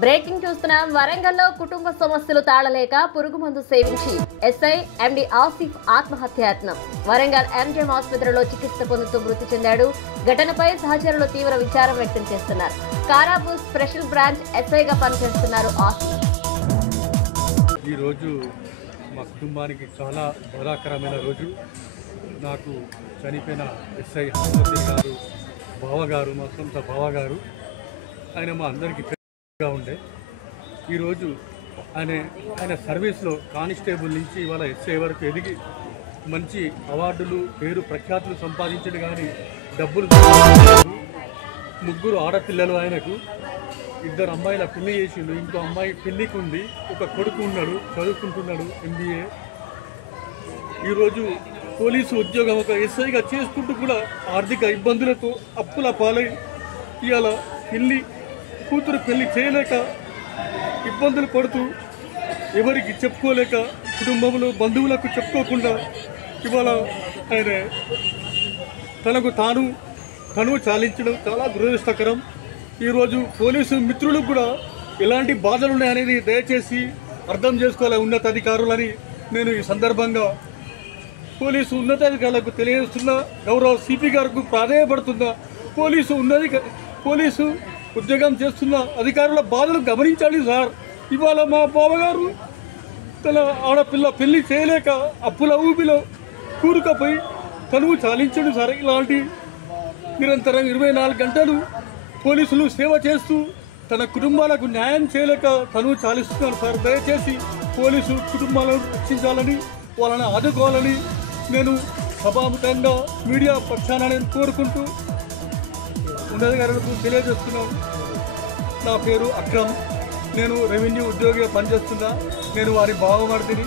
Breaking చూస్తున్నాం. వరంగల్లో కుటుంబ సమస్యలు తాళలేక పురుగుమందు సేవించి ఎస్ఐ ఎండి ఆసిఫ్ ఆత్మహత్యాయత్నం. వరంగల్ ఎంజీఎం ఆసుపత్రిలో చికిత్స పొందుతూ మృతి చెందాడు. ఘటనపై సహచరులు తీవ్ర విచారం వ్యక్తం చేస్తున్నారు. కారాపూర్ స్పెషల్ బ్రాంచ్ ఎస్ఐగా పనిచేస్తున్నారు ఆసిఫ్. ఈ రోజు మా కుటుంబానికి చాలా బాధాకరమైన రోజు. నాకు చనిపోయిన ఎస్ఐ హనుమంతుడి గారు బావగారు, మా సొంత బావగారు, ఆయన మా అందరికీ పెద్దగా ఉండే. ఈరోజు ఆయన సర్వీస్లో కానిస్టేబుల్ నుంచి ఇవాళ ఎస్ఐ వరకు ఎదిగి మంచి అవార్డులు, పేరు ప్రఖ్యాతులు సంపాదించడు. కానీ డబ్బులు ముగ్గురు ఆడపిల్లలు ఆయనకు, 2 అమ్మాయిల పెళ్లి చేసిండు, ఇంకో అమ్మాయి పెళ్లికి ఉంది, ఒక కొడుకు ఉన్నాడు, చదువుకుంటున్నాడు MBA. ఈరోజు పోలీసు ఉద్యోగం ఒక ఎస్ఐగా చేసుకుంటూ కూడా ఆర్థిక ఇబ్బందులతో అప్పుల పాలై ఇవాళ కూతురు పెళ్లి చేయలేక ఇబ్బందులు పడుతూ ఎవరికి చెప్పుకోలేక కుటుంబంలో బంధువులకు చెప్పుకోకుండా ఇవాళ ఆయన తను చాలించడం చాలా దురదృష్టకరం. ఈరోజు పోలీసు మిత్రులకు కూడా ఎలాంటి బాధలు ఉన్నాయనేది దయచేసి అర్థం చేసుకోవాలి ఉన్నతాధికారులని నేను ఈ సందర్భంగా పోలీసు ఉన్నతాధికారులకు తెలియజేస్తున్నా. గౌరవ సిపి గారికి ప్రాధాన్యపడుతున్నా. పోలీసు ఉద్యోగం చేస్తున్న అధికారుల బాధలు గమనించాలి సార్. ఇవాళ మా బావగారు తన ఆడపిల్ల పెళ్లి చేయలేక అప్పుల ఊబిలో కూరుకపోయి తనువు చాలించడు సార్. ఇలాంటి నిరంతరం 24 గంటలు పోలీసులు సేవ చేస్తూ తన కుటుంబాలకు న్యాయం చేయలేక తనువు చాలిస్తున్నారు సార్. దయచేసి పోలీసు కుటుంబాలను రక్షించాలని, వాళ్ళని ఆదుకోవాలని నేను సభాముఖంగా మీడియా పక్షాన నేను కోరుకుంటూ ఉన్నతాధికారులకు తెలియజేస్తున్నాను. నా పేరు అక్రమ్, నేను రెవెన్యూ ఉద్యోగిగా పనిచేస్తున్నా. నేను వారి బావమరిదిని.